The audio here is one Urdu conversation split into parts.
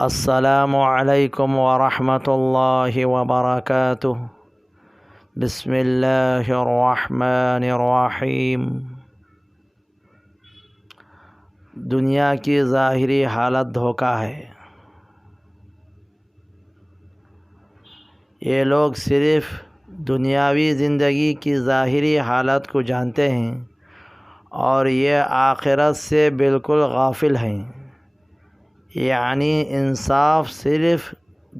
السلام علیکم ورحمۃ اللہ وبرکاتہ۔ بسم اللہ الرحمن الرحیم۔ دنیا کی ظاہری حالت دھوکہ ہے۔ یہ لوگ صرف دنیاوی زندگی کی ظاہری حالت کو جانتے ہیں اور یہ آخرت سے بالکل غافل ہیں، یعنی انصاف صرف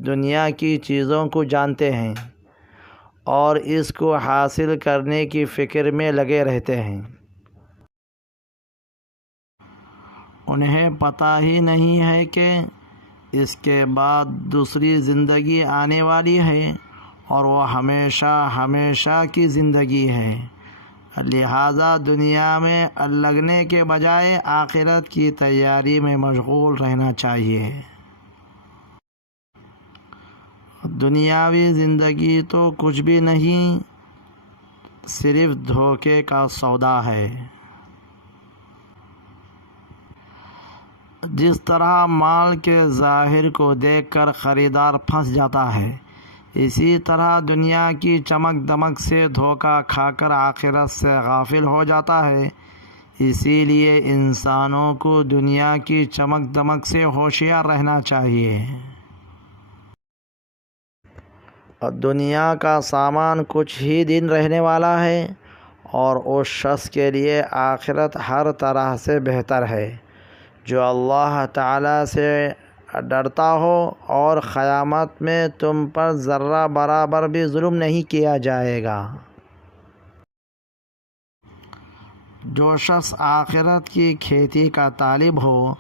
دنیا کی چیزوں کو جانتے ہیں اور اس کو حاصل کرنے کی فکر میں لگے رہتے ہیں۔ انہیں پتہ ہی نہیں ہے کہ اس کے بعد دوسری زندگی آنے والی ہے اور وہ ہمیشہ ہمیشہ کی زندگی ہے، لہذا دنیا میں لگنے کے بجائے آخرت کی تیاری میں مشغول رہنا چاہیے۔ دنیاوی زندگی تو کچھ بھی نہیں، صرف دھوکے کا سودا ہے۔ جس طرح مال کے ظاہر کو دیکھ کر خریدار پھنس جاتا ہے، اسی طرح دنیا کی چمک دمک سے دھوکہ کھا کر آخرت سے غافل ہو جاتا ہے۔ اسی لیے انسانوں کو دنیا کی چمک دمک سے ہوشیار رہنا چاہیے۔ دنیا کا سامان کچھ ہی دن رہنے والا ہے اور اس شخص کے لیے آخرت ہر طرح سے بہتر ہے جو اللہ تعالیٰ سے ڈرتا ہو اور قیامت میں تم پر ذرہ برابر بھی ظلم نہیں کیا جائے گا۔ جو شخص آخرت کی کھیتی کا طالب ہو،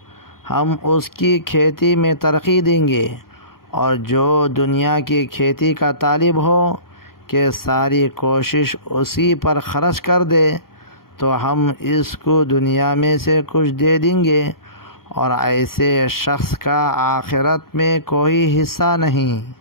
ہم اس کی کھیتی میں ترقی دیں گے، اور جو دنیا کی کھیتی کا طالب ہو کہ ساری کوشش اسی پر خرچ کر دے، تو ہم اس کو دنیا میں سے کچھ دے دیں گے، اور ایسے شخص کا آخرت میں کوئی حصہ نہیں۔